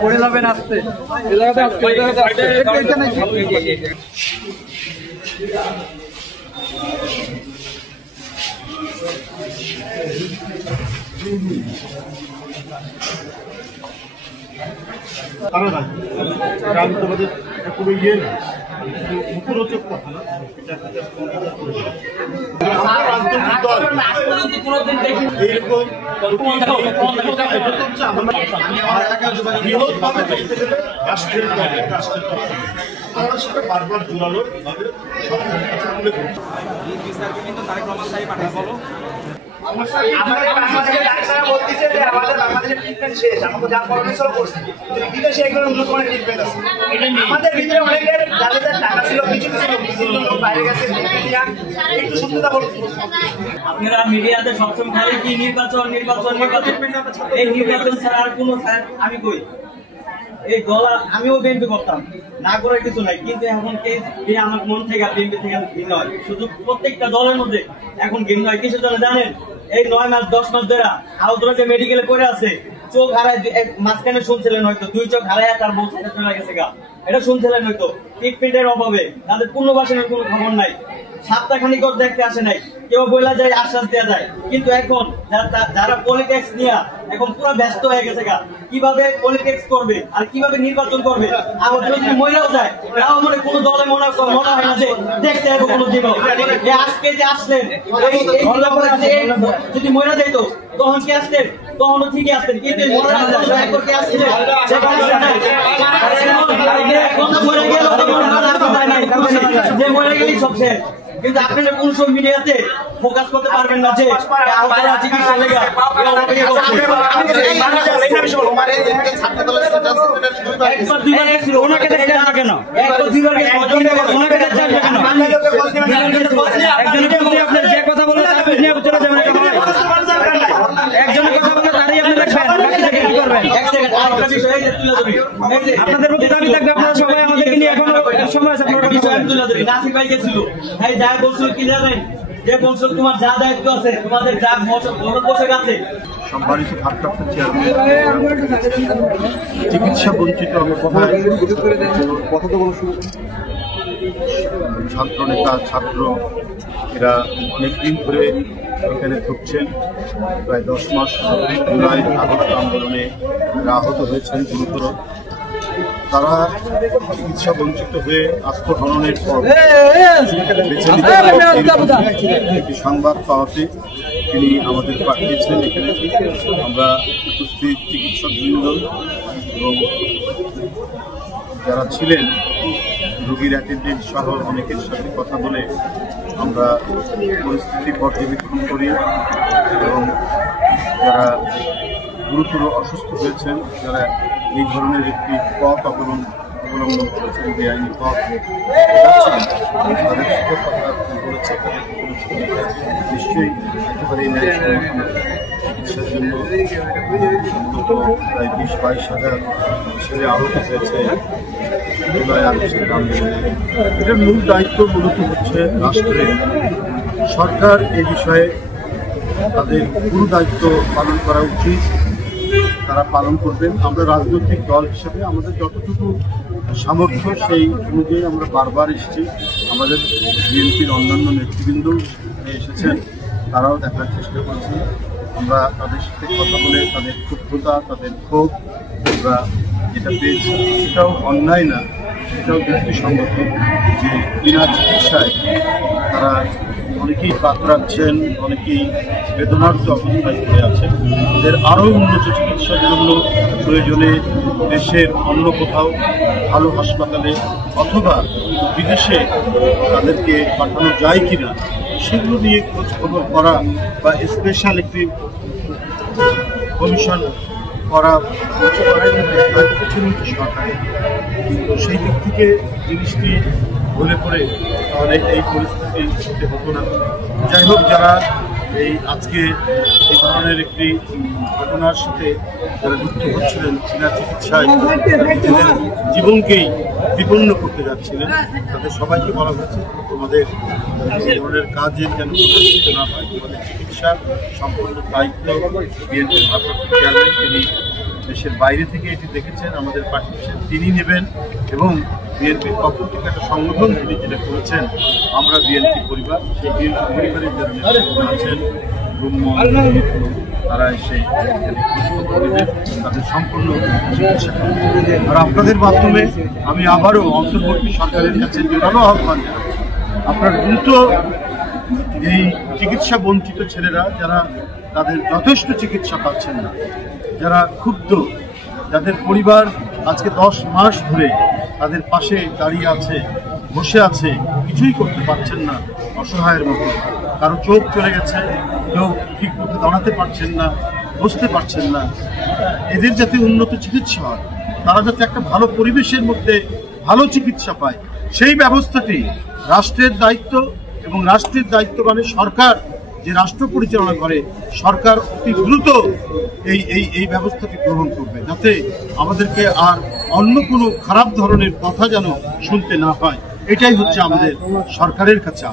পড়ে যাবেন আসতে আমি তোমাদের পুরো ইয়ে না মুখরোচক কথা না বারবার জোরালো আপনারা মিডিয়াতে সবসময় খালি কি নির্বাচন নির্বাচন নির্বাচন, এই নির্বাচন ছাড়া আর কোনো আমি কই এই দল আমিও বিএনপি করতাম, না করে কিছু নাই, কিন্তু এখন আমার মন থেকে বিএনপি থেকে ভিন্ন হয়। শুধু প্রত্যেকটা দলের মধ্যে এখন ভিন্ন হয়। কিসের জন্য জানেন? এই 9 মাস 10 মাস ধরে আহত মেডিকেলে করে আছে, চোখ হারায় মাঝখানে শুনছিলেন হয়তো 2 চোখ হারায় তার বউ ছেড়ে চলে গেছে গা, এটা শুনছিলেন হয়তো। ট্রিটমেন্টের অভাবে তাদের পুনর্বাসনের কোনো খবর নাই, সপ্তাহখানিক দেখতে আসে নাই, কেউ বলা যায় আশ্বাস দেওয়া যায়। কিন্তু এখন যারা পলিটিক্স নিয়ে এখন পুরো ব্যস্ত হয়ে গেছে গা, কিভাবে পলিটিক্স করবে আর কিভাবে নির্বাচন করবে। আমাদের যদি মহিলাও যায় তাও মানে কোনো দলে মনে হয় না যে দেখতে হবে কোনো জীবন। আজকে যে আসলেন যদি মহিলা যাইতো তখন কি আসতেন? তখনও ঠিকই আসতেন, কিন্তু যে মরে গেলেই সব শেষ। কিন্তু আপনারা কোন সব মিডিয়াতে ফোকাস করতে পারবেন না যে চিকিৎসা লেগে ওনাকে দেখছেন না কেন? আপনার যে কথা বলে একজনের কথা বলে তারই আপনি আপনাদের প্রতি দাবি থাকবে, আপনারা সবাই আমাদেরকে নিয়ে এখন সময় আছে। নাসির ভাই গেছিল, ভাই যা বলছিল কি জানেন? যে বলছিল তোমার যা দায়িত্ব আছে, তোমাদের যা বসে গেছে। সম্মানিত ভারপ্রাপ্ত চেয়ারম্যান, চিকিৎসা বঞ্চিত ছাত্র নেতা ছাত্র এরা অনেকদিন ধরে এখানে থাকছেন। প্রায় 10 মাস জুলাই আগস্ট আন্দোলনে এরা আহত হয়েছেন গুরুতর। তারা চিকিৎসা বঞ্চিত হয়ে আত্মহননের পর একটি সংবাদ পাওয়াতে তিনি আমাদের পাঠিয়েছেন। এখানে আমরা উপস্থিত চিকিৎসকবৃন্দ এবং যারা ছিলেন রোগীর অ্যাটেন্ডেন্ট সহ অনেকের সাথে কথা বলে আমরা পরিস্থিতি পর্যবেক্ষণ করি এবং যারা গুরুতর অসুস্থ হয়েছেন, যারা এই ধরনের একটি পথ অবলম্বন করেছেন, বেআইনি পথ তাদের সাথে কথা বলেছে, নিশ্চয়ই একেবারে চিকিৎসার জন্য মূলত প্রায় 20-22 হাজার ছেলে আহত হয়েছে জুলাই আগস্টের আন্দোলনে। এটার মূল দায়িত্ব মূলত হচ্ছে রাষ্ট্রের। সরকার এ বিষয়ে তাদের পুরো দায়িত্ব পালন করা উচিত, তারা পালন করবেন। আমরা রাজনৈতিক দল হিসেবে আমাদের যতটুকু সামর্থ্য সেই অনুযায়ী আমরা বারবার এসেছি। আমাদের বিএনপির অন্যান্য নেতৃবৃন্দ এসেছেন, তারাও দেখার চেষ্টা করছেন। আমরা তাদের সাথে কথা বলে তাদের ক্ষুব্ধতা, তাদের ক্ষোভ আমরা যেটা পেয়েছি সেটাও অন্যায় না, সেটাও যুক্তিসঙ্গত যে বিনা চিকিৎসায় তারা অনেকেই কাতরাচ্ছেন, অনেকেই বেদনার্থ অবস্থায় পড়ে আছেন। এদের আরও উন্নত চিকিৎসার জন্য প্রয়োজনে দেশের অন্য কোথাও ভালো হাসপাতালে অথবা বিদেশে তাদেরকে পাঠানো যায় কিনা সেগুলো নিয়ে খোঁজ খবর করা বা স্পেশাল একটি কমিশন করা সরকার। কিন্তু সেই দিক থেকে জিনিসটি হলে পরে তাহলে এই পরিস্থিতি হতো না। যাই হোক, যারা এই আজকে এই ধরনের একটি ঘটনার সাথে যারা যুক্ত হচ্ছিলেন, বিনা চিকিৎসায় নিজেদের জীবনকেই বিপন্ন করতে যাচ্ছিলেন, তাদের সবাইকে বলা হয়েছে তোমাদের এই ধরনের কাজের যেন প্রদর্শিত না হয়। তোমাদের চিকিৎসার সম্পূর্ণ দায়িত্ব বিএনপির ভারপ্রাপ্ত চেয়ারম্যান তিনি দেশের বাইরে থেকে এটি দেখেছেন, আমাদের পাশে তিনি নেবেন এবং বিএনপির পক্ষ থেকে একটা সংগঠন তিনি যেটা করেছেন, আমরা বিএনপি পরিবার, সেই বিএনপি পরিবারের যারা নেতৃত্বে আছেন তারা এসে তাদের সম্পূর্ণ চিকিৎসা করেন। আর আপনাদের মাধ্যমে আমি আবারও অন্তর্বর্তী সরকারের কাছে জোরালো আহ্বান জানাই, আপনার দ্রুত এই চিকিৎসা বঞ্চিত ছেলেরা যারা তাদের যথেষ্ট চিকিৎসা পাচ্ছেন না, যারা ক্ষুব্ধ, যাদের পরিবার আজকে 10 মাস ধরে তাদের পাশে দাঁড়িয়ে আছে, বসে আছে, কিছুই করতে পারছেন না, অসহায়ের মতো, কারো চোখ চলে গেছে, কেউ ঠিক মতো দাঁড়াতে পারছেন না, বসতে পারছেন না, এদের যাতে উন্নত চিকিৎসা হয়, তারা যাতে একটা ভালো পরিবেশের মধ্যে ভালো চিকিৎসা পায়, সেই ব্যবস্থাটি রাষ্ট্রের দায়িত্ব এবং রাষ্ট্রের দায়িত্ববান সরকার যে রাষ্ট্র পরিচালনা করে, সরকার অতি দ্রুত এই ব্যবস্থাটি গ্রহণ করবে, যাতে আমাদেরকে আর অন্য কোনো খারাপ ধরনের কথা যেন শুনতে না হয়। এটাই হচ্ছে আমাদের সরকারের কাছে।